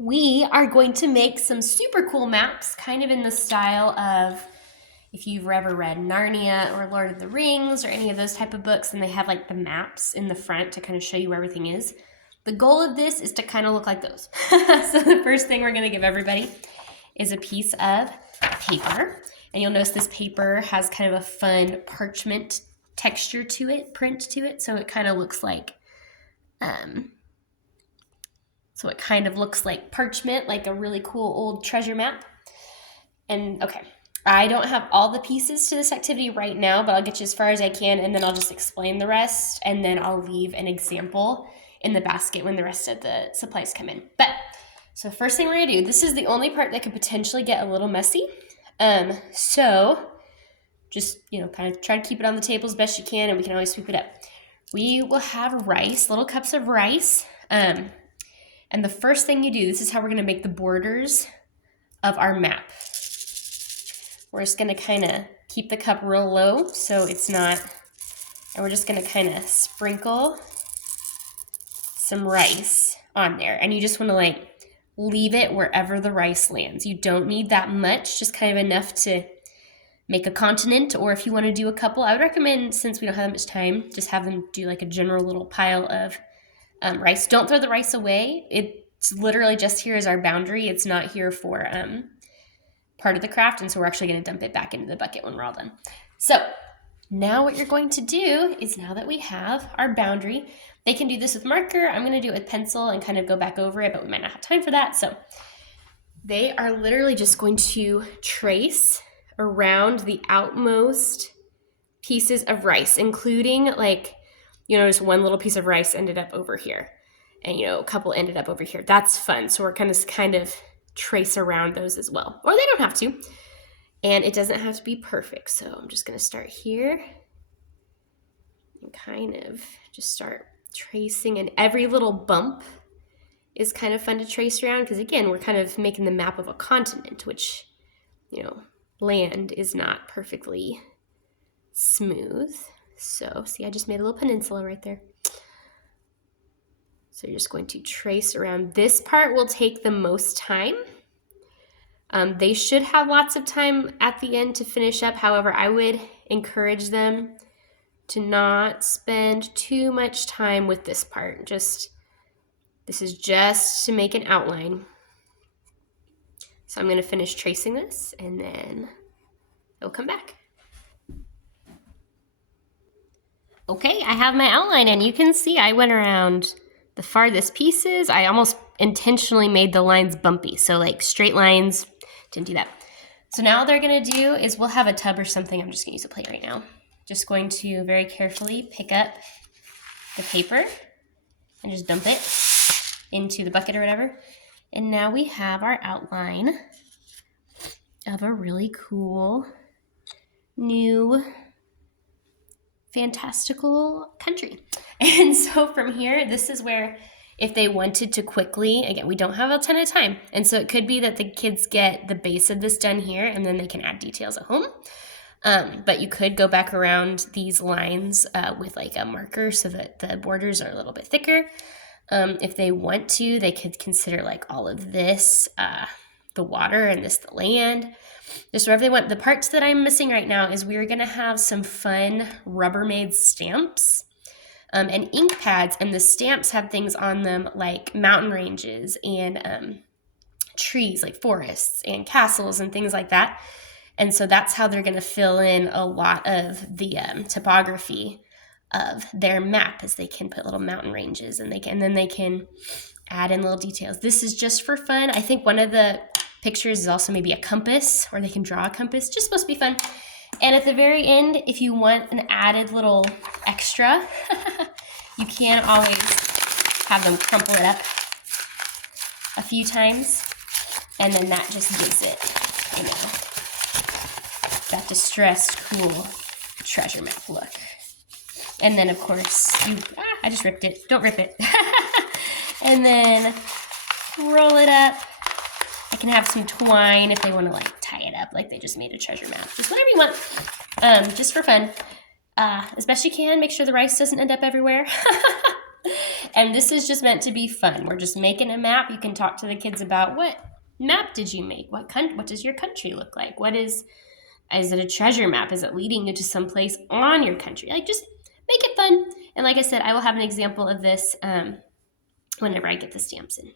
we are going to make some super cool maps, kind of in the style of if you've ever read Narnia or Lord of the Rings or any of those type of books, and they have like the maps in the front to kind of show you where everything is. The goal of this is to kind of look like those. So the first thing we're going to give everybody is a piece of paper. And you'll notice this paper has kind of a fun parchment texture to it, print to it. So it kind of looks like parchment, like a really cool old treasure map. And okay, I don't have all the pieces to this activity right now, but I'll get you as far as I can, and then I'll just explain the rest, and then I'll leave an example in the basket when the rest of the supplies come in. So first thing we're gonna do, this is the only part that could potentially get a little messy. So just, kind of try to keep it on the table as best you can, and we can always sweep it up. We will have rice, little cups of rice. And the first thing you do, this is how we're gonna make the borders of our map. We're just gonna kind of keep the cup real low so it's not, and we're just gonna kind of sprinkle some rice on there. And you just wanna leave it wherever the rice lands. You don't need that much, just kind of enough to make a continent, or if you wanna do a couple, I would recommend, since we don't have that much time, just have them do like a general little pile of rice. Don't throw the rice away. It's literally just here as our boundary. It's not here for part of the craft, and so we're actually going to dump it back into the bucket when we're all done. So now what you're going to do is, now that we have our boundary, they can do this with marker. I'm going to do it with pencil and kind of go back over it, but we might not have time for that. So they are literally just going to trace around the outmost pieces of rice, including just one little piece of rice ended up over here, and a couple ended up over here. That's fun. So we're going to kind of trace around those as well, or they don't have to, and it doesn't have to be perfect. So I'm just going to start here and kind of just start tracing, and every little bump is kind of fun to trace around, because again, we're kind of making the map of a continent, which land is not perfectly smooth. So see, I just made a little peninsula right there. So you're just going to trace around. This part will take the most time. They should have lots of time at the end to finish up. However, I would encourage them to not spend too much time with this part. This is just to make an outline. So I'm going to finish tracing this, and then it'll come back. Okay, I have my outline, and you can see I went around the farthest pieces. I almost intentionally made the lines bumpy, so straight lines, didn't do that. So now what they're gonna do is, we'll have a tub or something. I'm just gonna use a plate right now. Just going to very carefully pick up the paper and just dump it into the bucket or whatever. And now we have our outline of a really cool new fantastical country. And so from here, this is where, if they wanted to quickly, again, we don't have a ton of time, and so it could be that the kids get the base of this done here, and then they can add details at home. But you could go back around these lines with a marker so that the borders are a little bit thicker. If they want to, they could consider all of this the water, and this the land. Just wherever they want. The parts that I'm missing right now is we're going to have some fun Rubbermaid stamps and ink pads, and the stamps have things on them like mountain ranges and trees, like forests and castles and things like that. And so that's how they're going to fill in a lot of the topography of their map, as they can put little mountain ranges, and then they can add in little details. This is just for fun. I think one of the pictures is also maybe a compass, or they can draw a compass. Just supposed to be fun. And at the very end, if you want an added little extra, you can always have them crumple it up a few times, and then that just gives it, that distressed, cool treasure map look. And then, of course, I just ripped it. Don't rip it. And then roll it up. I can have some twine if they want to tie it up like they just made a treasure map. Just whatever you want, just for fun. As best you can, make sure the rice doesn't end up everywhere. And this is just meant to be fun. We're just making a map. You can talk to the kids about what map did you make? What does your country look like? Is it a treasure map? Is it leading you to some place on your country? Like, just make it fun. And like I said, I will have an example of this whenever I get the stamps in.